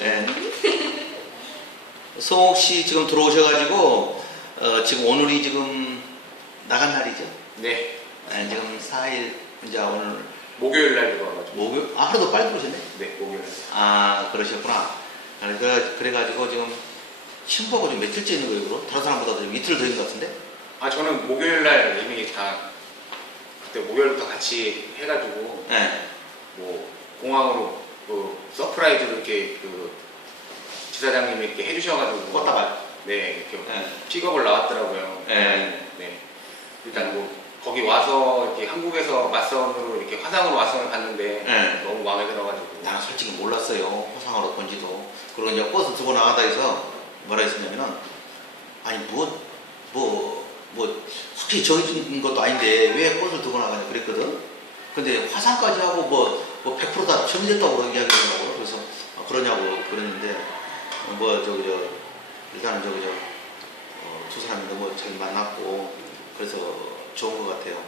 네. 성옥 씨 지금 들어오셔가지고 어, 지금 오늘이 지금 나간 날이죠. 네. 네, 지금 4일 이제 오늘 목요일 날 들어와가지고. 목요일 아 하루도 빨리 들어오셨네. 네, 목요일 날. 아 그러셨구나. 아, 그래, 그래가지고 지금 신부하고 좀 며칠째 있는 거예요, 그럼? 다른 사람보다 좀 이틀 더 있는 것 같은데? 아, 저는 목요일 날 이미 다 그때 목요일부터 같이 해가지고 네. 뭐 공항으로 그 서프라이즈로 이렇게 그 지사장님이 이렇게 해주셔가지고 껐다가. 네 이렇게 네. 픽업을 나왔더라고요. 네. 네. 일단 뭐 거기 와서 이렇게 한국에서 맞선으로 이렇게 화상으로 맞선을 봤는데 네. 너무 마음에 들어가지고 나는 솔직히 몰랐어요. 호상으로 본지도. 그리고 이제 버스 두고 나가다 해서 뭐라 했었냐면은, 아니, 뭐, 뭐, 뭐, 확실히 정해진 것도 아닌데 왜 버스를 두고 나가냐 그랬거든? 근데 화상까지 하고 뭐, 뭐 100%다 정해졌다고 이야기하더라고요. 그래서 아, 그러냐고 그랬는데, 어, 뭐, 저기, 저, 일단은 저기, 저, 어, 두 사람이 너무 잘 만났고, 그래서 좋은 것 같아요.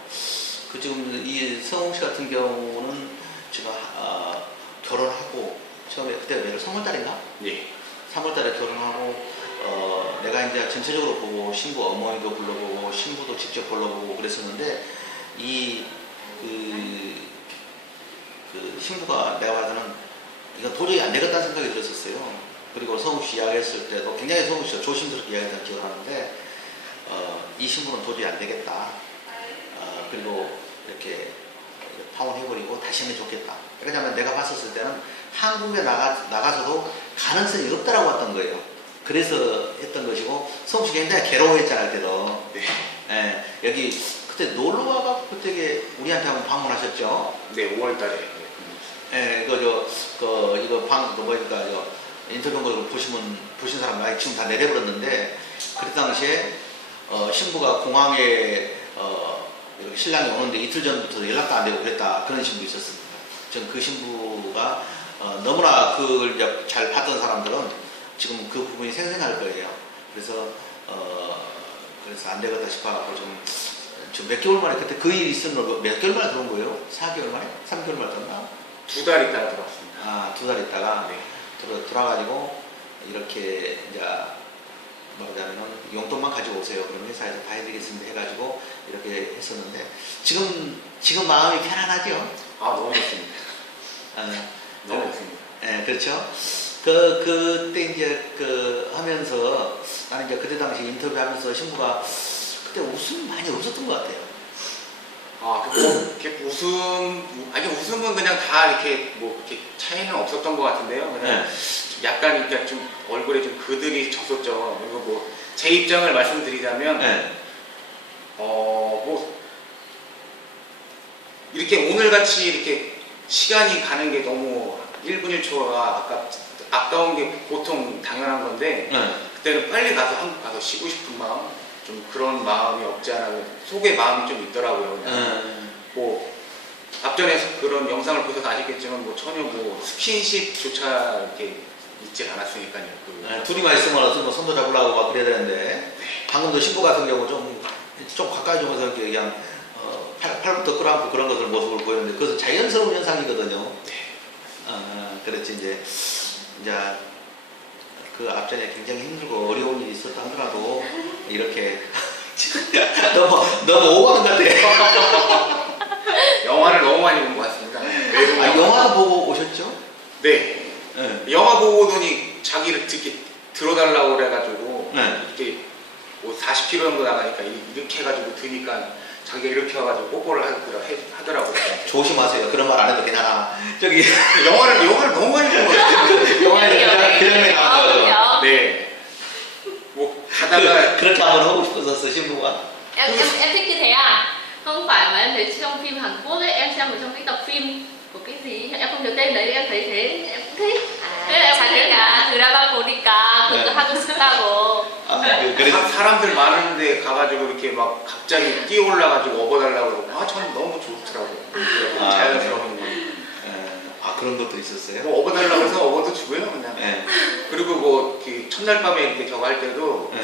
그 지금 이 성웅 씨 같은 경우는 지금 아, 결혼하고 처음에 그때 왜 3월달인가? 네. 3월달에 결혼하고 어, 내가 이제 전체적으로 보고 신부 어머니도 불러보고 신부도 직접 불러보고 그랬었는데 이 그, 그 신부가 내가 봐서는 이건 도저히 안 되겠다는 생각이 들었었어요. 그리고 성우 씨 이야기했을 때도 굉장히 성우 씨가 조심스럽게 이야기했던 기억을 하는데 어, 이 신부는 도저히 안 되겠다. 어, 그리고 이렇게 파혼해버리고 다시 하면 좋겠다. 왜냐하면 내가 봤었을 때는 한국에 나가, 나가서도 가능성이 없다라고 봤던 거예요. 그래서 했던 것이고, 성우 씨 굉장히 괴로워했잖아요, 그때도. 네. 예, 여기 그때 놀러 와갖고 되게 우리한테 한번 방문하셨죠. 네, 5월 달에. 예, 그, 저, 그, 이거 방, 그 뭐니까, 저, 인터뷰 걸 보시면, 보신 사람 많이 지금 다 내려버렸는데, 그때 당시에, 어, 신부가 공항에, 어, 신랑이 오는데 이틀 전부터 연락도 안 되고 그랬다. 그런 신부 있었습니다. 전 그 신부가, 어, 너무나 그걸 이제 잘 봤던 사람들은 지금 그 부분이 생생할 거예요. 그래서, 어, 그래서 안 되겠다 싶어갖고 좀, 저몇 개월 만에 그때 그 일이 있었는 몇 개월 만에 들어온 거예요? 4개월 만에? 3개월 만에 들었나? 두 달 있다가 들어왔습니다. 아, 두 달 있다가 네. 들어, 들어가지고 이렇게 이제 뭐냐면은 용돈만 가지고 오세요. 그럼 회사에서 다 해드리겠습니다. 해가지고 이렇게 했었는데 지금 지금 마음이 편안하죠? 아, 너무 좋습니다. 어, 너무 좋습니다. 예, 그렇죠. 그 그때 이제 그 하면서 나는 이제 그때 당시 인터뷰하면서 신부가 그때 웃음 많이 없었던 것 같아요. 아, 이렇게 웃음, 아니, 웃음은 그냥 다 이렇게, 뭐, 이렇게 차이는 없었던 것 같은데요. 그냥 좀 약간, 그러니까 좀 얼굴에 좀 그들이 졌었죠. 그리고 뭐, 제 입장을 말씀드리자면, 예, 어, 뭐, 이렇게 오늘 같이 이렇게 시간이 가는 게 너무 1분 1초가 아까, 아까운 게 보통 당연한 건데, 예. 그때는 빨리 가서 한국 가서 쉬고 싶은 마음, 좀 그런 마음이 없지 않아, 속에 마음이 좀 있더라고요. 그냥. 예. 뭐 앞전에 그런 영상을 보셔서 아시겠지만 뭐 전혀 뭐 스킨십조차 이렇게 있질 않았으니까요. 그 네, 둘이만 있으면 어떤 뭐 손도 잡으려고 막 그래야 되는데 방금도 신부 같은 경우 좀, 좀 가까이 주면서 이렇게 그냥 어, 팔, 팔부터 끌어안고 그런 것을 모습을 보였는데 그것은 자연스러운 현상이거든요. 어, 그렇지 이제 이제 그 앞전에 굉장히 힘들고 어려운 일이 있었다 하더라도 이렇게 너무 너무 오버한 것 같아. 영화를 너무 많이 본 것 같습니다. 아, 영화. 보고 오셨죠? 네. 네. 영화 보고 오더니 자기를 이렇게 들어달라고 그래가지고 네. 이렇게 뭐 40km 정도 나가니까 이- 이렇게 해가지고 드니까 자기가 이렇게 와가지고 뽀뽀를 하더라- 해- 하더라고요. 조심하세요. 그런 말 안 해도 괜찮아. 저기 영화를 영화를 너무 많이 본것 같아요. 영화에서 그냥 그냥 나와요. 네. 뭐 가다가 그, 그렇게 한번 하고 싶었었어 신부가. em em em thích như thế à không phải mà em thấy trong phim Hàn Quốc ấy em xem ở trong TikTok phim của cái gì em không nhớ tên đấy em thấy thế em cũng thích thế là em là 드라마 보니까 그거 네. 하고 싶다고 아, 그, 그래. 사- 사람들 많은데 가가지고 이렇게 막 갑자기 뛰어올라가지고 업어달라고 그러고 아 저는 너무 좋더라고요 아, 자연스러운 거. 에, 아 그런 것도 있었어요. 뭐 업어달라고 해서 업어도 주고요 그냥 예. 그리고 뭐 그 첫날 밤에 이렇게 저거 할 때도 예.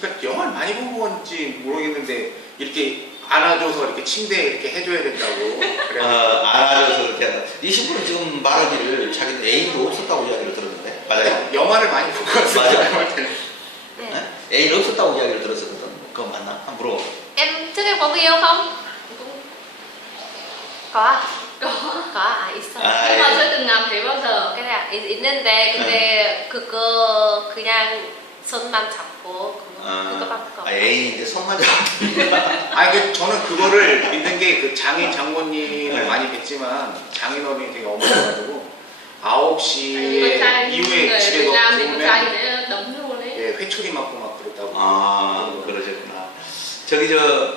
그러니까 영화를 많이 본 건지 모르겠는데 이렇게 안아줘서 이렇게 침대에 이렇게 해줘야 된다고 그래 어, 알아줘서 그렇게 하다. 이 신부는 지금 말하기를 자기는 애인도 없었다고 이야기를 들었는데 맞아요? 영화를 많이 볼 것 같습니다. 맞아. 내가 볼 때는. 네. 네? 애인 없었다고 이야기를 들었었거든. 그거 맞나? 한번 물어봐. Em trước em có người yêu không? có à? Có. có à 있어 아, Nhưng mà 예. chưa từng làm thế bao giờ. 그래 있- 있는데 근데 그거 그냥 손만 잡고 그거, 아, 그거밖에 아, 애인인데 손만 잡고. 아니 그 저는 그거를 믿는 게 그 장인 장모님을 네. 많이 뵀지만 장인 어른이 되게 어머니가지고 9시 con trai 이후에 집에 ấy. 예, 회초리 맞고 막 그랬다고. 아, 그러셨구나. 저기 저,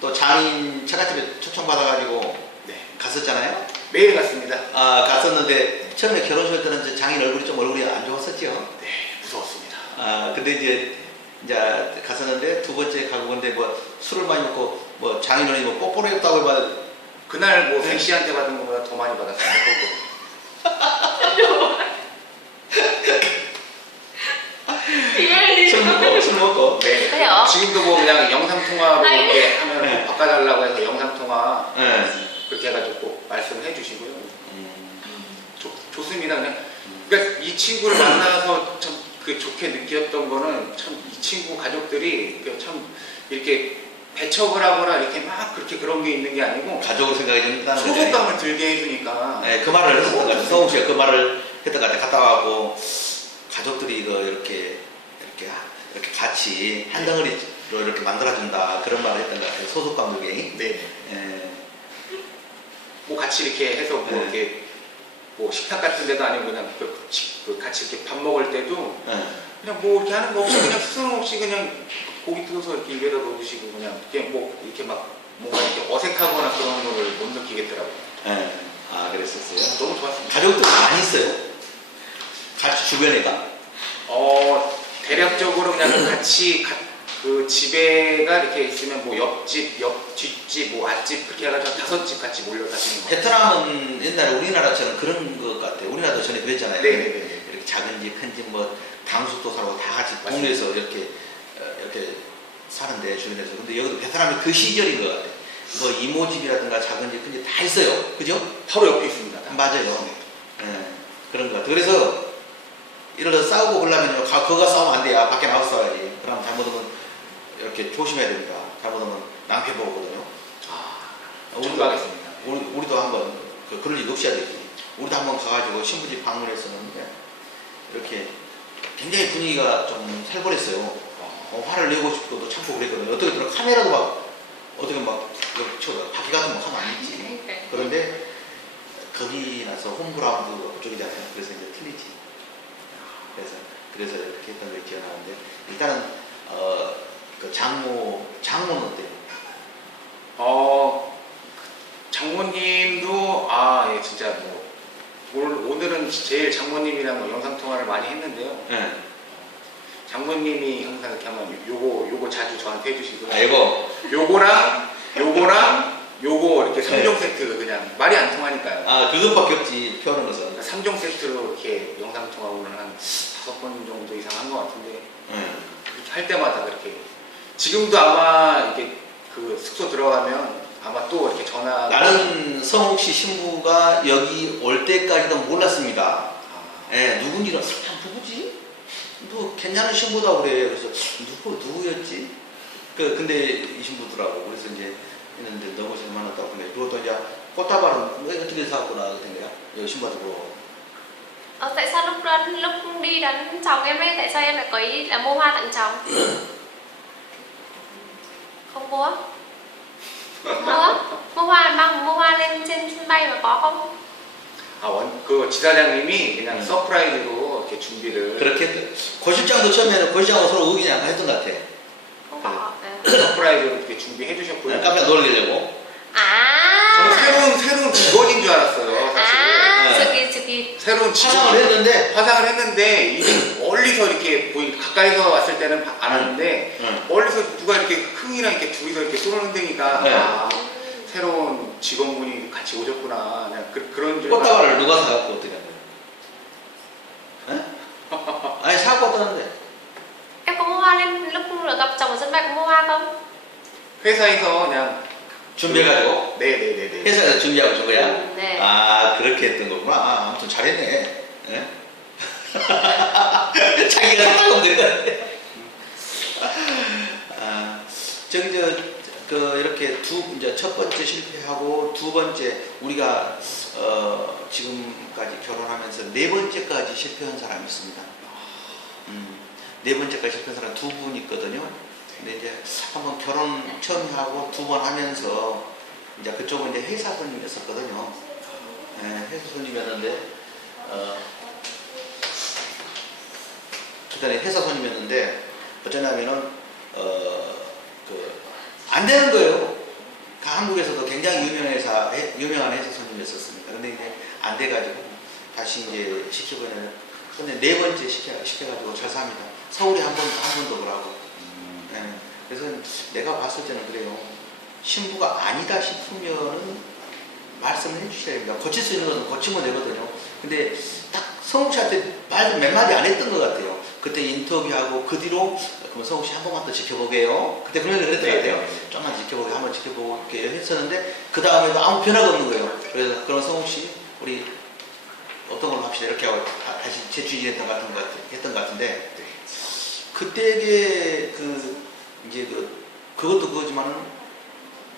또 장인 처갓집에 초청받아가지고 네. 갔었잖아요? 매일 갔습니다. 아, 갔었는데 처음에 결혼식 때는 저 장인 얼굴이 좀 얼굴이 안 좋았었죠? 네. 아, 근데 이제, 이제 갔었는데 두 번째 가고 근데 뭐 술을 많이 먹고 뭐 장인어른이 뭐 뽀뽀를 했다고 해봐 그날 뭐 네. 백 씨한테 받은 것보다 더 많이 받았습니다. 술 먹고, 술 먹고. 네. 그래요? 지금도 뭐 그냥 영상 통화로 아니. 이렇게 하면 네. 뭐 바꿔달라고 해서 영상 통화 네. 그렇게 해가지고 꼭 말씀을 해주시고요. 음, 좋, 좋습니다. 그냥 그러니까 이 친구를 만나서 참 그 좋게 느꼈던 거는 참 이 친구 가족들이 그참 이렇게 배척을 하거나 이렇게 막 그렇게 그런 게 있는 게 아니고 가족을 생각해 준다는 거죠. 소속감을 들게 해주니까 네, 그 말을 했었던 것 같아요. 성욱 씨가 그 말을 했던 것 같아요. 갔다 와갖고 가족들이 이거 이렇게 이렇게 이렇게 같이 한 덩어리로 이렇게 만들어준다 그런 말을 했던 것 같아요. 소속감 들게. 네. 예. 뭐 같이 이렇게 해서 뭐 네. 이렇게 뭐 식탁 같은 데도 아니고 그냥 그, 지- 그 같이 이렇게 밥 먹을 때도 예. 그냥 뭐 이렇게 하는 거 없이 그냥 수상 없이 그냥 고기 뜯어서 이렇게 입에다 넣어주시고 그냥 이렇게 뭐 이렇게 막 뭔가 이렇게 어색하거나 그런 거를 못 느끼겠더라고요. 예. 아 그랬었어요. 너무 좋았습니다. 가족들 많이 있어요. 같이 주변에가. 어 대략적으로 그냥 같이 가- 그 집에가 이렇게 있으면 뭐 옆집, 옆 뒷집, 뭐 앞집 그렇게 해가지고 다섯 집 같이 몰려 사시는 거. 베트남은 옛날에 우리나라처럼 그런 것 같아요. 우리나라도 전에 그랬잖아요. 네네네. 이렇게 작은 집, 큰 집, 뭐 강숙도 살고 다 같이. 동네에서 이렇게 어, 이렇게 사는데 주변에서. 근데 여기도 베트남이 그 시절인 것 같아요. 뭐 이모 집이라든가 작은 집, 큰 집 다 있어요. 그죠? 바로 옆에 있습니다. 다. 맞아요. 예, 그런 것 같아요. 그래서 때 싸우고 그러려면 가, 거가 싸우면 안 돼요. 밖에 나가서 싸워야지. 그럼 잘못하면 이렇게 조심해야 됩니다. 잘못하면 낭패 보거든요. 아, 우리도, 정박했습니다. 우리, 우리도 한번 그, 그럴 일 없어야 되지. 우리도 한번 가가지고 신부집 방문했었는데 이렇게 굉장히 분위기가 좀 살벌했어요. 어, 화를 내고 싶고도 참고 그랬거든요. 어떻게 들어 카메라도 막 어떻게 막 여기 쳐 바퀴 같은 거 하면 안 있지. 그런데 거기 나서 홈그라운드 그쪽이잖아요. 그래서 이제 틀리지. 그래서 그래서 이렇게 했던 걸 기억나는데 일단은 어 그 장모 장모는 어때요? 어, 장모님도, 아, 예, 진짜 뭐, 오늘, 오늘은 제일 장모님이랑 뭐 영상 통화를 많이 했는데요. 예. 장모님이 항상 이렇게 하면 요거, 요거 자주 저한테 해주시고, 아 이거 요거랑, 요거랑, 요거 이렇게 삼 3종 네. 세트 그냥 말이 안 통하니까요. 아 그것밖에 없지 표현하는 것은. 3종 세트로 이렇게 영상 통화 오늘 한 다섯 번 정도 이상 한 것 같은데, 예. 그렇게 할 때마다 그렇게. 지금도 아마 이렇게 그 숙소 들어가면 아마 또 이렇게 전화. 나는 성욱 씨 신부가 여기 올 때까지도 몰랐습니다. 아, 예, 누군지는 아, 누구지? 누 괜찮은 신부다 그래. 그래서 누구 누구였지? 그 근데 이 신부더라고. 그래서 이제 했는데 너무 잘 만났다고 근데 그것도 이제 꽃다발은 왜 어떻게 사왔구나 그런 거야. 여기 신부한테 물어보고. ờ, tại sao lúc lúc đi đón chồng em ấy tại sao em lại có ý là mua hoa tặng chồng không mua mua mua hoa mang mua hoa lên trên sân bay mà có không 아, 원, 그 지사장님이 그냥 음. 서프라이즈로 이렇게 준비를 그렇게 고실장도 처음에는 고실장하고 서로 의견이 안 했던 것 같아. có à. 서프라이즈로 이렇게 준비해 주셨고요. 그냥 깜짝 놀리려고. 저는 à 새로운 새로운 직원인 줄 알았어요. 사실 à 새로운 화상을 했는데 화상을 했는데 이게 멀리서 이렇게 보이 가까이서 왔을 때는 안 하는데 응. 멀리서 누가 이렇게 흥이랑 이렇게 둘이서 이렇게 손을 흔드니까 네. 아, 새로운 직원분이 같이 오셨구나. 그냥 그, 그런 줄. 꽃다발을 누가 사갖고 어떻게 한 거야? 에? 아니 사갖고 왔다는데. em có mua hoa lên lúc gặp chồng ở sân bay có mua hoa không 회사에서 그냥 준비해가지고 네네네네. 회사에서 준비하고 준 거야? 음, 네. 아 그렇게 했던 거구나. 아, 아무튼 잘했네. 예? 자기가 생각하면 되는데. 아, 저기 저. 그 이렇게 두 이제 첫 번째 실패하고 두 번째 우리가 어 지금까지 결혼하면서 네 번째까지 실패한 사람이 있습니다. 음, 네 번째까지 실패한 사람 두 분 있거든요. 근데 이제 한번 결혼 처음 하고 두 번 하면서 이제 그쪽은 이제 회사 손님이었었거든요. 예, 회사 손님이었는데 어, 그다음에 회사 손님이었는데 어쩌냐면은 어 그 안 되는 거예요. 그 한국에서도 굉장히 유명한 회사 회- 유명한 회사 손님이었었습니다. 근데 이제 안 돼가지고 다시 이제 시켜보면 근데 네 번째 시켜 시켜가지고 잘 삽니다. 서울에 한번한번더 그러고. 예, 그래서 내가 봤을 때는 그래요. 신부가 아니다 싶으면은 말씀을 해주셔야 됩니다. 고칠 수 있는 것은 고치면 되거든요. 근데 딱 성욱 씨한테 말몇 마디 안 했던 것 같아요. 그때 인터뷰하고 그 뒤로 그럼 성욱 씨한 번만 더 지켜보게요. 그때 그런 얘기 했던 것 같아요. 네, 네, 좀만 지켜보게, 한번 지켜보고 이렇게 했었는데 그 다음에도 아무 변화가 없는 거예요. 그래서 그런 성욱 씨 우리 어떤 걸로 합시다 이렇게 하고 다- 것 같은 것 같, 했던 것 같은데 그때의 그 이제 그 그것도 그거지만은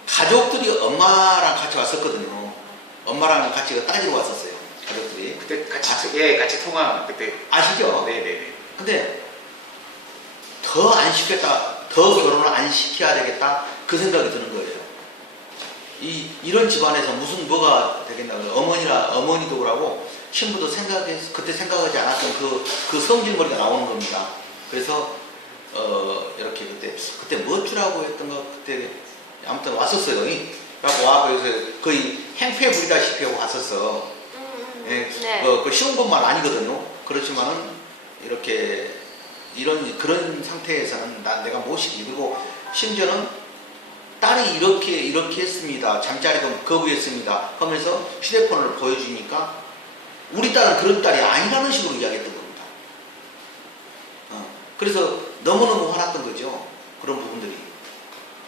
가족들이 엄마랑 같이 왔었거든요. 엄마랑 같이 따지고 왔었어요. 가족들이 그때 같이 예 같이 통화 그때 아시죠? 네네네 근데 더 안 시켰다, 더 결혼을 안 시켜야 되겠다 그 생각이 드는 거예요. 이 이런 집안에서 무슨 뭐가 되겠나 어머니라 어머니도 그러고 신부도 생각해 그때 생각하지 않았던 그 그 성질머리가 나오는 겁니다. 그래서 어 이렇게 그때 그때 뭐 주라고 했던 거 그때 아무튼 왔었어요. 이. 그래갖고 와 그래서 거의 행패 부리다시피 하고 왔었어. 음, 예, 음. 네. 뭐, 그 쉬운 것만 아니거든요. 그렇지만은 이렇게 이런 그런 상태에서는 난 내가 못 시키고 그리고 심지어는 딸이 이렇게 이렇게 했습니다. 잠자리도 거부했습니다. 하면서 휴대폰을 보여주니까 우리 딸은 그런 딸이 아니라는 식으로 이야기했던 그래서 너무너무 화났던 거죠. 그런 부분들이.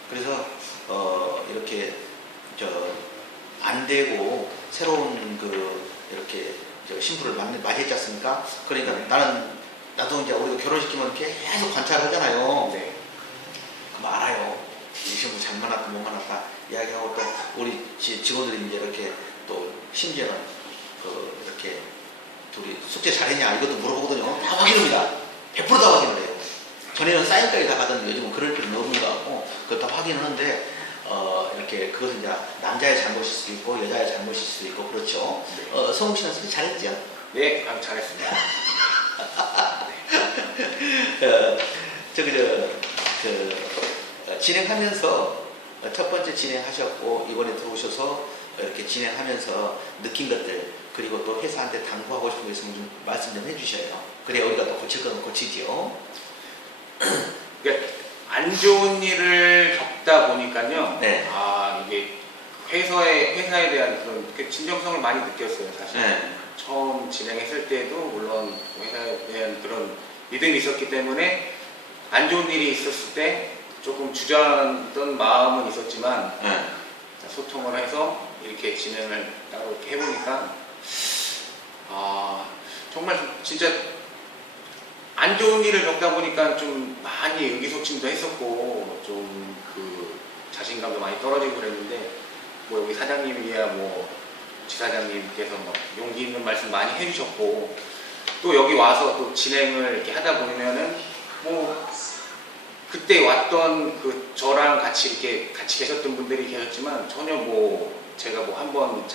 그래서 어, 이렇게 저 안 되고 새로운 그 이렇게 저 신부를 맞- 맞이했지 않습니까? 그러니까 나는 나도 이제 우리가 결혼시키면 계속 관찰하잖아요. 네. 그럼 알아요. 이 신부 잘 만났다 못 만났다 이야기하고 또 우리 지- 직원들이 이제 이렇게 또 심지어는 그 이렇게 둘이 숙제 잘했냐 이것도 물어보거든요. 다 확인합니다. 100%다 확인을 해요. 전에는 사인까지 다 가던데 요즘은 그럴 필요는 없는 것 같고 그걸 다 확인하는데 어 이렇게 그것은 이제 남자의 잘못일 수도 있고 여자의 잘못일 수도 있고 그렇죠. 네. 어 성욱 씨는 숙제 잘했죠? 네, 아주 잘했습니다. 어, 저기 저그 어, 진행하면서 어, 첫 번째 진행하셨고 이번에 들어오셔서 이렇게 진행하면서 느낀 것들 그리고 또 회사한테 당부하고 싶은 거 있으면 좀 말씀 좀 해주셔요. 그래 우리가 또 고칠 거는 고치지요. 그러니까 안 좋은 일을 겪다 보니까요. 네. 아 이게 회사에 회사에 대한 그런 그 진정성을 많이 느꼈어요, 사실. 네. 처음 진행했을 때도 물론 회사에 대한 그런 믿음이 있었기 때문에 안 좋은 일이 있었을 때 조금 주저하던 마음은 있었지만 네. 소통을 해서 이렇게 진행을 따로 이렇게 해보니까 아 정말 진짜 안 좋은 일을 겪다 보니까 좀 많이 의기소침도 했었고 좀 그 자신감도 많이 떨어지고 그랬는데 뭐 여기 사장님이야 뭐 지사장님께서 막 용기 있는 말씀 많이 해주셨고 또 여기 와서 또 진행을 이렇게 하다 보면은 뭐 그때 왔던 그 저랑 같이 이렇게 같이 계셨던 분들이 계셨지만 전혀 뭐 제가 뭐 한 번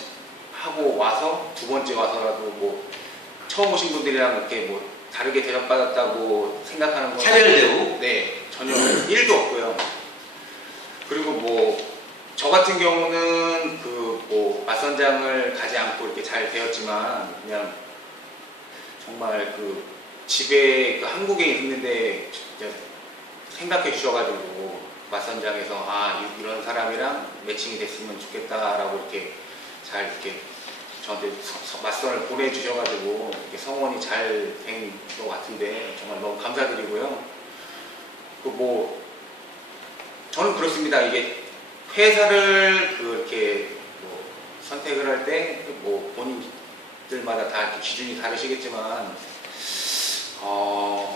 하고 와서 두 번째 와서라도 뭐 처음 오신 분들이랑 이렇게 뭐 다르게 대접받았다고 생각하는 건 차별 대우? 네 전혀 1도 없고요. 그리고 뭐 저 같은 경우는 그 뭐 맞선장을 가지 않고 이렇게 잘 되었지만 그냥 정말 그 집에 그 한국에 있는데 생각해 주셔가지고 맞선장에서 아 이- 이런 사람이랑 매칭이 됐으면 좋겠다라고 이렇게 잘 이렇게 저한테 맞선을 보내주셔가지고 이렇게 성원이 잘 된 것 같은데 정말 너무 감사드리고요. 그 뭐 저는 그렇습니다. 이게 회사를 그렇게 뭐 선택을 할 때 뭐 본인들마다 다 기준이 다르시겠지만 어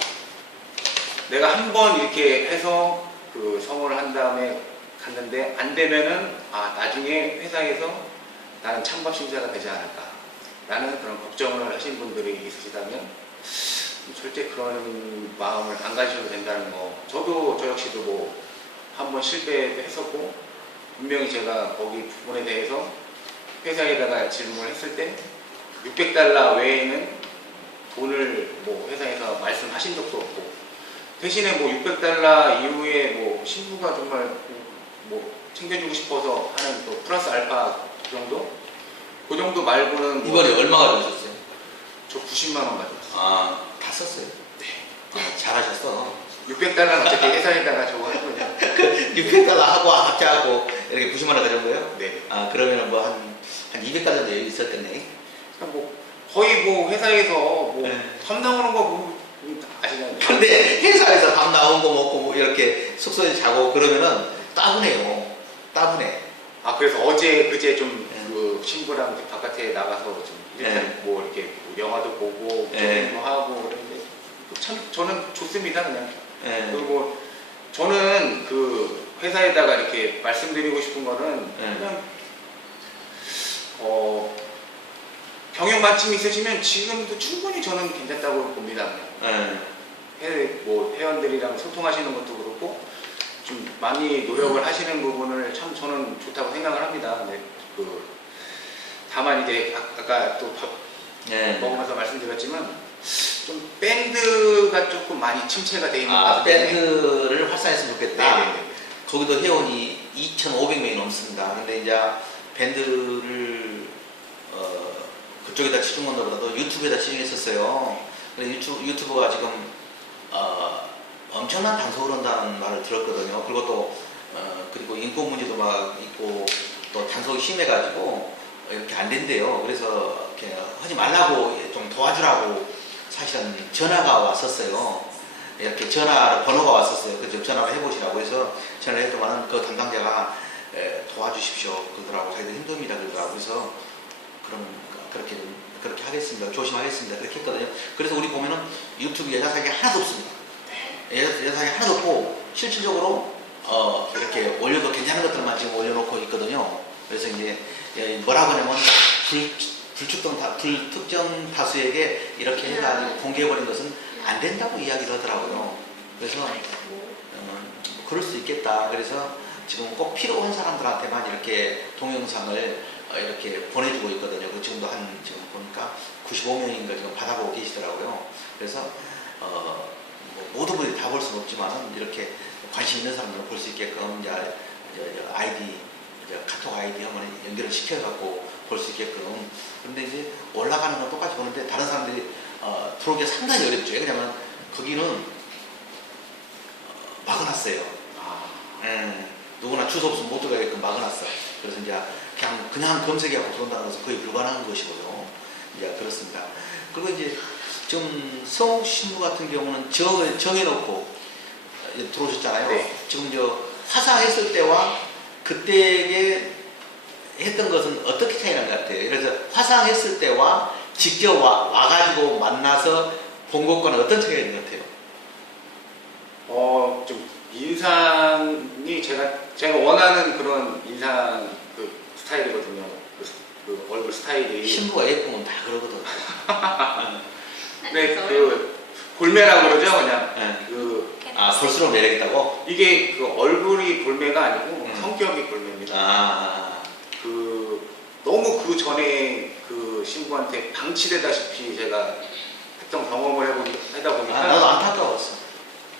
내가 한 번 이렇게 해서 그 성원을 한 다음에 갔는데 안 되면은 아 나중에 회사에서 나는 심사가 되지 않을까 라는 그런 걱정을 하신 분들이 있으시다면 절대 그런 마음을 안 가지셔도 된다는 거 저도 저 역시도 뭐 한번 실패했었고 분명히 제가 거기 부분에 대해서 회사에다가 질문을 했을 때 600달러 외에는 돈을 뭐 회사에서 말씀하신 적도 없고 대신에 뭐 600달러 이후에 뭐 신부가 정말 뭐 챙겨주고 싶어서 하는 또 플러스 알파 정도? 그 정도 말고는 뭐 이번에 얼마가 주셨어요? 저 90만 원 가져왔어요. 아, 다 썼어요. 네. 아, 잘하셨어. 600달러는 어차피 회사에다가 저거 하거든요. 600달러 하고 합자하고 이렇게 90만 원 가져온 거예요? 네. 아, 그러면은 뭐 한, 한 200달러 정도 있었겠네. 그러니까 뭐 거의 뭐 회사에서 뭐 네. 탐 나오는 거 뭐 아시잖아요. 근데 회사에서 밥 나온 거 먹고 뭐 이렇게 숙소에 자고 그러면은 따분해요. 따분해. 아 그래서 어제 그제 좀 네. 그 친구랑 이제 바깥에 나가서 좀 일단 네. 뭐 이렇게 뭐 영화도 보고 네. 조깅도 하고 참 저는 좋습니다 그냥 예. 그리고 저는 그 회사에다가 이렇게 말씀드리고 싶은 거는 네. 그냥 어 경영 마침 있으시면 지금도 충분히 저는 괜찮다고 봅니다. 그냥. 예. 회, 뭐 회원들이랑 소통하시는 것도 그렇고 좀 많이 노력을 하시는 부분을 참 저는 좋다고 생각을 합니다. 네, 그 다만 이제 아- 아까 또 밥 예. 먹으면서 말씀드렸지만 좀 밴드가 조금 많이 침체가 돼 있는 것 아, 같은데 밴드를 활성했으면 좋겠다. 네네네. 거기도 회원이 2,500명이 넘습니다. 근데 이제 밴드를 어, 그쪽에다 치중한 것보다도 유튜브에다 치중했었어요. 근데 유튜브, 유튜브가 지금 어, 엄청난 단속을 한다는 말을 들었거든요. 그리고 또 어, 그리고 인권 문제도 막 있고 또 단속이 심해가지고 이렇게 안 된대요. 그래서 이렇게 하지 말라고 좀 도와주라고 사실은 전화가 왔었어요. 이렇게 전화 번호가 왔었어요. 그래서 전화를 해보시라고 해서 전화를 했더만은 그 담당자가 에, 도와주십시오 그러더라고. 자기들 힘듭니다 그러더라고. 그래서 그럼 그렇게 그렇게 하겠습니다. 조심하겠습니다. 그렇게 했거든요. 그래서 우리 보면은 유튜브 여자 사기 하나도 없습니다. 여자, 여자 사기 하나도 없고 실질적으로 어, 이렇게 올려도 괜찮은 것들만 지금 올려놓고 있거든요. 그래서 이제 예, 뭐라고 하냐면 불, 불특정, 다, 불특정 다수에게 이렇게 해가지고 공개해버린 것은 안 된다고 이야기를 하더라고요. 그래서 어, 그럴 수 있겠다. 그래서 지금 꼭 필요한 사람들한테만 이렇게 동영상을 어, 이렇게 보내주고 있거든요. 그 지금도 한 지금 보니까 95명인가 지금 받아보고 계시더라고요. 그래서 어, 뭐 모든 분이 다 볼 수는 없지만 이렇게 관심 있는 사람들은 볼 수 있게끔 이제 아이디 카톡 아이디 한번 연결을 시켜갖고 볼 수 있게끔 근데 이제 올라가는 건 똑같이 보는데 다른 사람들이 어, 들어오기 상당히 어렵죠. 왜냐면 거기는 어, 막아놨어요. 아, 예, 누구나 주소 없으면 못 들어가게끔 막아놨어. 그래서 이제 그냥 그냥 검색해갖고 들어온다는 것은 거의 불가능한 것이고요. 이제 그렇습니다. 그리고 이제 지금 성욱 신부 같은 경우는 정, 정해놓고 이제 들어오셨잖아요. 네. 지금 저 화사했을 때와 그때에 했던 것은 어떻게 차이 나는 것 같아요? 그래서 화상했을 때와 직접 와, 와가지고 만나서 본 것과는 어떤 차이가 있는 것 같아요? 어, 좀 인상이 제가 제가 원하는 그런 인상 그 스타일이거든요. 그, 스- 그 얼굴 스타일이. 신부가 예쁘면 다 그러거든. 네, 그 골매라고 그러죠, 그냥. 예. 그 아, 볼수록 매력있다고? 이게 그 얼굴이 골매가 아니고 음. 성격이 골매입니다. 아, 그 너무 그 전에 그 신부한테 방치되다시피 제가 했던 경험을 해보니 하다 보니까 아, 나도 안타까웠어.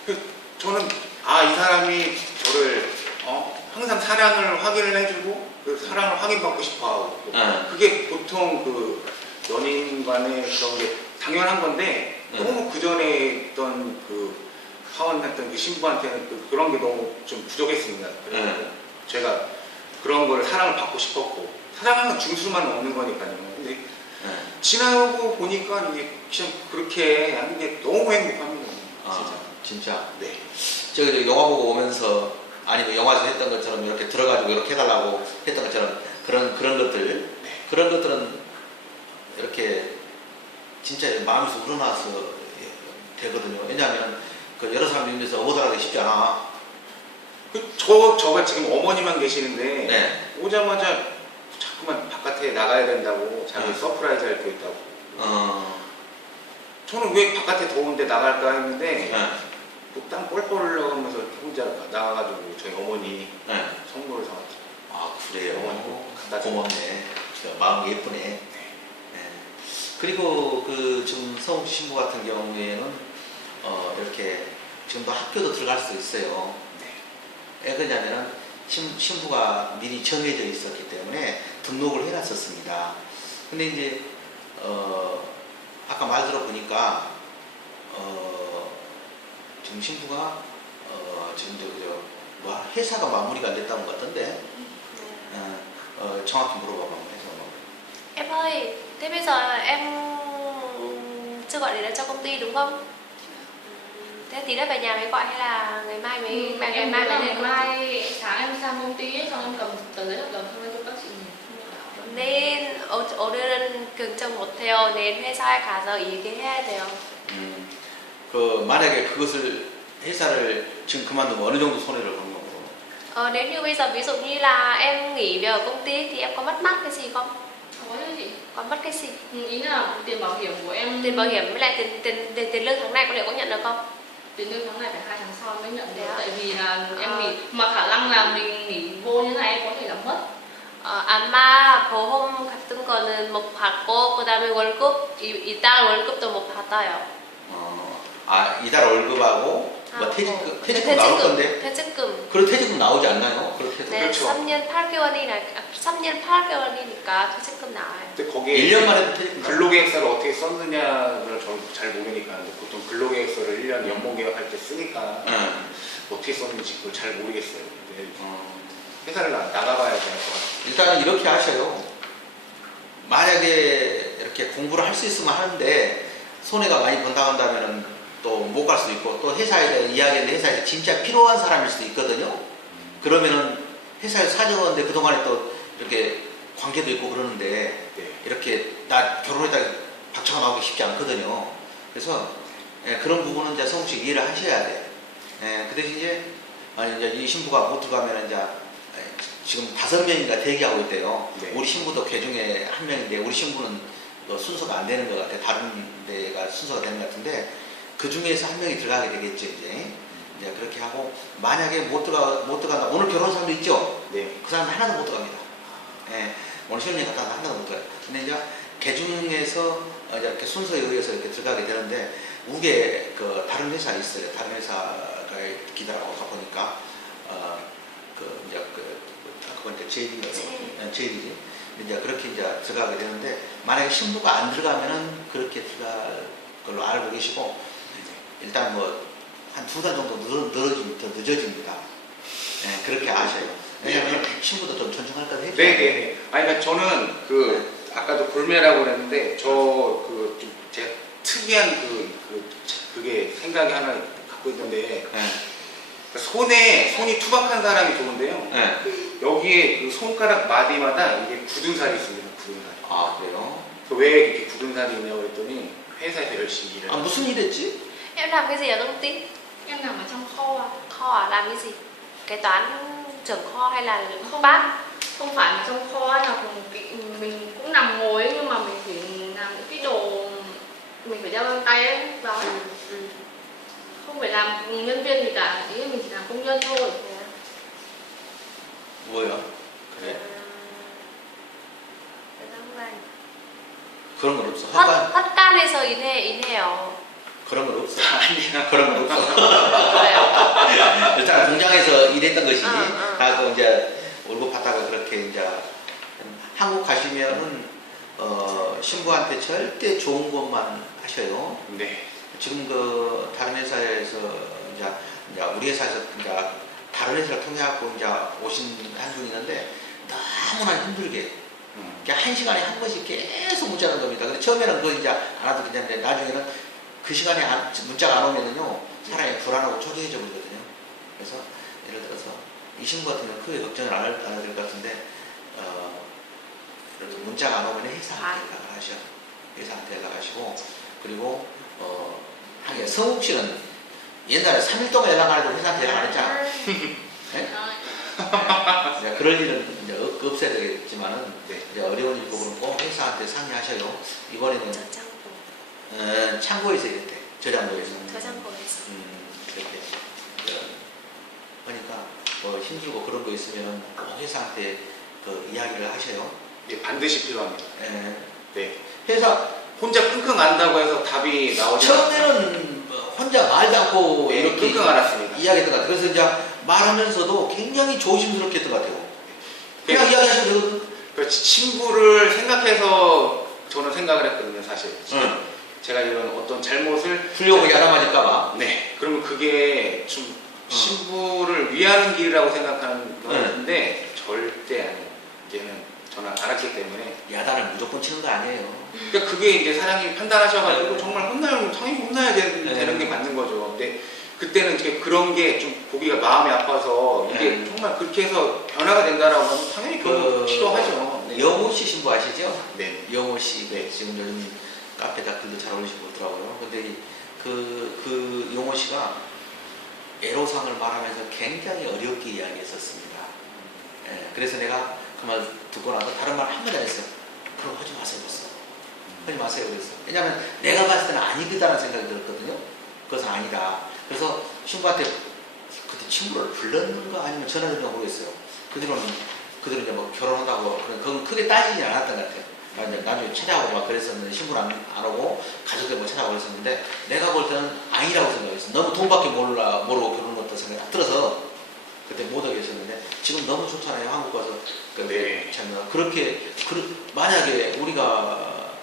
그 저는 아 이 사람이 저를 어, 항상 사랑을 확인을 해주고 그 사랑을 확인받고 싶어하고 예. 그게 보통 그 연인 간의 그런 게 당연한 건데 네. 너무 그 전에 있던 그 하원했던 그 신부한테는 그, 그런 게 너무 좀 부족했습니다. 그래서 네. 제가 그런 걸 사랑을 받고 싶었고 사랑하는 중수만 없는 거니까요. 근데 예. 지나고 보니까 이게 그냥 그렇게 하는 게 너무 행복합니다. 진짜. 아, 진짜. 네. 저기 저 영화 보고 오면서 아니면 영화에서 했던 것처럼 이렇게 들어가지고 이렇게 해달라고 했던 것처럼 그런 그런 것들 네. 그런 것들은 이렇게 진짜 마음에서 우러나서 되거든요. 왜냐하면 그 여러 사람 있는데서 어보달하기 쉽지 않아. 그, 저, 저가 지금 어머니만 계시는데 네. 오자마자 자꾸만 바깥에 나가야 된다고 자기 네. 서프라이즈 할 게 있다고 어, 저는 왜 바깥에 더운데 나갈까 했는데 네. 뭐땀 뻘뻘 흘러가면서 혼자 나가가지고 저희 어머니 네. 선물을 사왔죠 아 그래요. 어머니 꼭 갖다 줘. 고맙네. 저 마음 예쁘네. 네. 그리고 그 지금 서욱 신부 같은 경우에는 어, 이렇게 지금도 학교도 들어갈 수 있어요. 왜 그러냐면은 신, 신부가 미리 정해져 있었기 때문에 등록을 해놨었습니다. 근데 이제 어, 아까 말 들어보니까 어, 지금 신부가 어, 지금 저, 저, 뭐 회사가 마무리가 안 됐다는 것 같던데 어, 어, 정확히 물어봐봐 해서 뭐. Em ơi, thế bây giờ em chưa gọi điện đến cho công ty đúng không? Thế tí nữa về nhà mới gọi hay là ngày mai mới Ừ, ngày, ngày em mai mai mới ngày đến mai sáng em sang công ty ấy, xong em cầm tờ giấy hợp đồng xong em cho các chị nhìn nên 오, 오늘은 긍정 못해요. 내일 회사에 가서 얘기해야 돼요. 음, 그 만약에 그것을 회사를 지금 그만두면 어느 정도 손해를 보는 거고 Ờ, nếu như bây giờ ví dụ như là em nghỉ việc ở công ty thì em có mất mát cái gì không? không có chứ chị Có mất cái gì? ừ, ý là tiền bảo hiểm của em Tiền bảo hiểm với lại tiền tiền tiền, tiền lương tháng này có liệu có nhận được không? Tiền lương tháng này phải hai tháng sau mới nhận được à? tại vì là em nghỉ mà khả năng là mình nghỉ vô như này có thể là mất 어, 아마 보험 같은 거는 못 받고 그다음에 월급 이, 이달 월급도 못 받아요. 어, 아 이달 월급하고 뭐 아, 퇴직금 뭐. 퇴직금 나올 건데 퇴직금. 그런 퇴직금 나오지 않나요? 그렇게 해서 네, 그렇죠. 3년 8개월이나 3년 8개월이니까 퇴직금 나와요. 근데 거기에 1년 만에도 퇴직금 나와요. 근로계획서를 어떻게 썼느냐를 저는 잘 모르니까 근데 보통 근로계획서를 1년 연봉 계약할 때 쓰니까 응. 어떻게 썼는지 그걸 잘 모르겠어요 근데 어, 회사를 나, 나가봐야 될 것 같아요 일단은 이렇게 하셔요. 만약에 이렇게 공부를 할 수 있으면 하는데 손해가 많이 본다 한다면은 또 못 갈수 있고 또 회사에 대한 이야기인데 회사에 진짜 필요한 사람일 수도 있거든요. 그러면은 회사에 사정하는데 그동안에 또 이렇게 관계도 있고 그러는데 네. 이렇게 나 결혼했다 박차가 나오기 쉽지 않거든요. 그래서 예, 그런 부분은 이제 성식 이해를 하셔야 돼. 예, 그 대신 이제 아니 이제 이 신부가 못 들어가면 이제 예, 지금 다섯 명인가 대기하고 있대요. 네. 우리 신부도 그 중에 한 명인데 우리 신부는 어, 순서가 안 되는 것 같아. 다른 데가 순서가 되는 것 같은데 그 중에서 한 명이 들어가게 되겠죠 이제. 이제 그렇게 하고 만약에 못 들어가 못 들어간다. 오늘 결혼한 사람도 있죠. 네. 그 사람 하나도 못 들어갑니다. 예, 오늘 시험에 갔다 와도 하나도 못 들어가요. 근데 이제 개중에서 어, 이제 이렇게 순서에 의해서 이렇게 들어가게 되는데 우게 그 다른 회사 있어요. 다른 회사가 기다라고 가보니까 어그 이제 그 그건 이제 제일인가 제일. 제일이지. 이제 그렇게 이제 들어가게 되는데 만약에 신부가 안 들어가면은 그렇게 들어갈 걸로 알고 계시고 일단 뭐 한 두 달 정도 늦어, 늦어집, 더 늦어집니다. 예, 그렇게 아셔요. 왜냐면 신부도 좀 존중할 거 해줘야 네네네. 아니, 그러니까 저는 그, 아까도 불매라고 그랬는데, 저 그, 좀 제가 특이한 그, 그, 그게 생각이 하나 갖고 있는데, 예, 그러니까 손에, 손이 투박한 사람이 좋은데요. 예. 여기에 그 손가락 마디마다 이게 굳은 살이 있습니다, 굳은 살. 아, 그래요? 그왜 이렇게 굳은 살이 있냐고 했더니, 회사에서 열심히 일을 아, 무슨 일 했지? Em làm cái gì ở công ty? em nằm ở trong kho à? Kho à? Làm cái gì? Kế toán trưởng kho hay là không bác? không phải là trong kho là cùng cái- mình cũng nằm ngồi ấy, nhưng mà mình phải làm những cái đồ mình phải đeo găng tay ấy vào ấy. Ừ, ừ. không phải làm nhân viên gì cả ý là mình chỉ làm công nhân thôi 뭐요? 그래? 대장관. 그런 건 없어. 헛, 헛간? 헛간에서 일해, 일해요. 그런 건 없어. 아니야. 그런 건 없어. 일단 공장에서 일했던 것이지. 응, 응. 하고 이제 월급 받다가 그렇게 이제 한국 가시면은 어, 신부한테 절대 좋은 것만 하셔요. 네. 지금 그 다른 회사에서 이제, 이제 우리 회사에서 이제 다른 회사를 통해 갖고 이제 오신 한 분 있는데 너무나 힘들게 음. 한 시간에 한 번씩 계속 문자가 옵니다. 근데 처음에는 그거 이제 안 와도 괜찮은데 나중에는 그 시간에 안- 문자가 안 오면은요 사람이 불안하고 초조해져 버리거든요. 그래서 예를 들어서 이 같은 경우는 크게 걱정을 안, 해도 될것 같은데 어, 이렇게 문자가 안 오면 회사한테 연락을 하셔. 회사한테 연락하시고 그리고 어, 하긴 성욱 씨는 옛날에 3일 동안 연락 안 해도 회사한테 연락 안 했잖아. 네? 이제 그럴 일은 이제 없- 없어야 되겠지만은 네. 이제 어려운 일 부분은 꼭 회사한테 상의하셔요. 이번에는 어, 창고에서 이랬대. 저장고에서. 저장고에서 음, 그렇게. 어, 그러니까 뭐 힘들고 그런 거 있으면 꼭 회사한테 그 이야기를 하셔요. 예, 반드시 필요합니다. 예. 네. 회사 혼자 끙끙 앓는다고 해서 답이 나오지 처음에는 뭐 혼자 말도 않고 네, 이렇게 끙끙 앓았습니다. 이야기했던 것 같아요. 그래서 이제 말하면서도 굉장히 조심스럽게 했던 것 같아요. 그냥 네. 이야기하시면 되거든. 그 친구를 생각해서 저는 생각을 했거든요, 사실. 응. 제가 이런 어떤 잘못을 불려고 야단맞을까봐. 네. 그러면 그게 좀 어. 신부를 위하는 길이라고 생각하는 네. 건데 절대 아니에요. 이제는 저는 알았기 때문에 야단을 무조건 치는 거 아니에요. 그러니까 그게 이제 사장님이 판단하셔가지고 네. 정말 혼나면 당연히 혼나야 되, 네. 되는 게 맞는 거죠. 근데 그때는 이제 그런 게 좀 보기가 마음이 아파서 이게 네. 정말 그렇게 해서 변화가 된다라고 하면 당연히 결혼 필요하죠. 네. 영호 씨 신부 아시죠? 네. 영호 씨 네. 지금 요즘 카페다 글도 잘 올리시고 있더라고요. 근데 이- 그, 그 영호 씨가 애로상을 말하면서 굉장히 어렵게 이야기했었습니다. 예, 그래서 내가 그 말 듣고 나서 다른 말 한마디 안 했어요. 그럼 하지 마세요. 그랬어. 하지 마세요. 그랬어. 왜냐하면 내가 봤을 때는 아니겠다는 생각이 들었거든요. 그것은 아니다. 그래서 친구한테 그때 친구를 불렀는가 아니면 전화를 했는가 모르겠어요. 그들은 그들은 이제 뭐 결혼한다고 그건 크게 따지지 않았던 것 같아요. 나 나중에 찾아오고 막 그랬었는데 신부는 안, 안 오고 가족들 뭐 찾아오고 그랬었는데 내가 볼 때는 아니라고 생각했어. 너무 돈밖에 몰라 모르고 결혼 것도 생각이 딱 들어서 그때 못 하게 했었는데 지금 너무 좋잖아요. 한국 가서 그 네. 참 그렇게 그, 만약에 우리가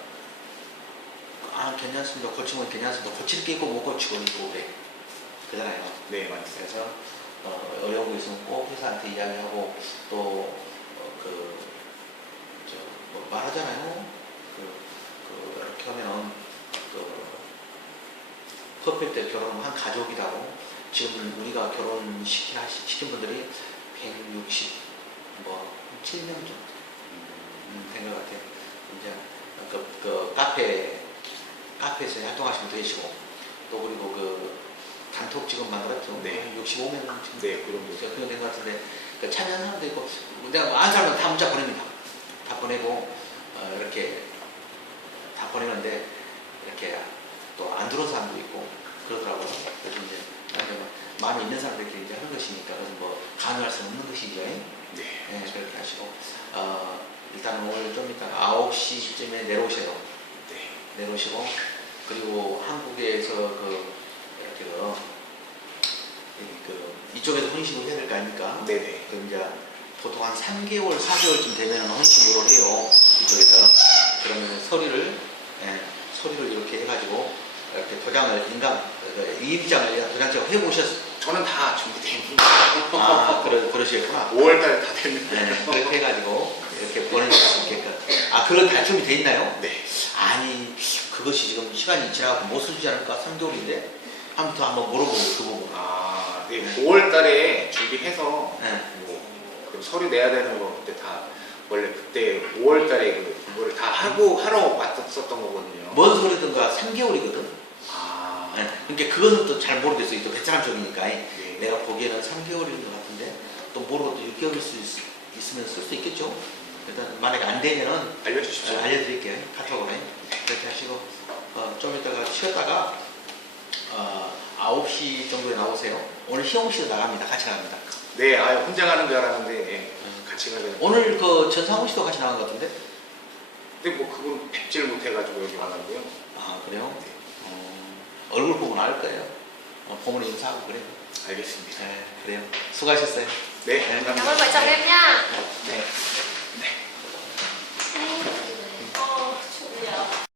아 괜찮습니다. 고치면 괜찮습니다. 고칠 게 있고 못 고치고 있고 그래. 그잖아요. 네, 맞습니다. 그래서 어, 어려운 거 있으면 꼭 회사한테 이야기하고 또그 뭐 말하잖아요. 그, 그 이렇게 하면은 그 커플 때 결혼한 가족이라고 지금 우리가 결혼 시킨 시킨 분들이 160뭐 7명 정도 음, 된것 같아요. 이제 그, 그 카페 카페에서 활동하신 분 계시고 또 그리고 그 단톡 지금 만들었죠. 네. 65명 지금 네, 그. 이제 그런 된것 같은데 그 참여한 사람도 있고 내가 뭐 아는 사람은 다 문자 보냅니다. 다 보내고 어, 이렇게 다 보내는데 이렇게 또 안 들어온 사람도 있고 그러더라고요. 그래서 이제 마음이 있는 사람들끼리 이제 하는 것이니까 그래서 뭐 강요할 수는 없는 것이죠. 네. 네, 그렇게 하시고 어, 일단 오늘 좀 이따 9시쯤에 내려오세요. 네. 내놓으시고 그리고 한국에서 그 이렇게 그, 이- 그 이쪽에서 혼신을 해야 될 거 아닙니까? 네네. 그 이제 보통 한 3개월, 4개월쯤 되면 혼신고를 해요. 이쪽에서 그러면 서류를 예, 서류를 이렇게 해가지고 이렇게 도장을 인감 그 이임장을 도장처럼 해보셨. 저는 다 있습니다. 아, 그러 그러시겠구나. 5월 달에 다 됐는데. 네, 그렇게 해가지고 이렇게 보내줄 수 있게끔. 아, 그건 다 준비 돼 있나요? 네. 아니 그것이 지금 시간이 지나고 못 쓰지 않을까 3개월인데 한번 더 한번 물어보고 그 부분 아, 네. 네. 5월 달에 준비해서 네. 뭐, 그 서류 내야 되는 거 그때 다 원래 그때 5월 달에 그 그거를 다 하고 하러 왔었던 거거든요. 뭔 소리든가 3개월이거든? 아, 네. 그러니까 그것은 또잘 모르겠어요 또 베테랑 쪽이니까. 네. 내가 보기에는 3개월인 것 같은데 또 모르고 또 6개월일 수 있, 있으면 쓸 수 있겠죠? 일단 만약에 안 되면은 알려주십시오. 어, 알려드릴게요. 카톡으로. 그렇게 하시고 어, 좀 이따가 쉬었다가 어, 9시 정도에 나오세요. 오늘 씨도 나갑니다. 같이 나갑니다. 네, 아 혼자 가는 줄 알았는데 네, 같이 가자. 오늘 그 전상훈 씨도 같이 나간 것 같은데? 근데 뭐 그건 뵙질 못해가지고 여기 왔는데요 아 그래요? 네. 어, 얼굴 보면 알 거예요. 어, 보면 인사하고 그래요. 알겠습니다. 네 그래요. 수고하셨어요. 네. 네. cảm ơn vợ chồng em nha. 네. 어, 졸려.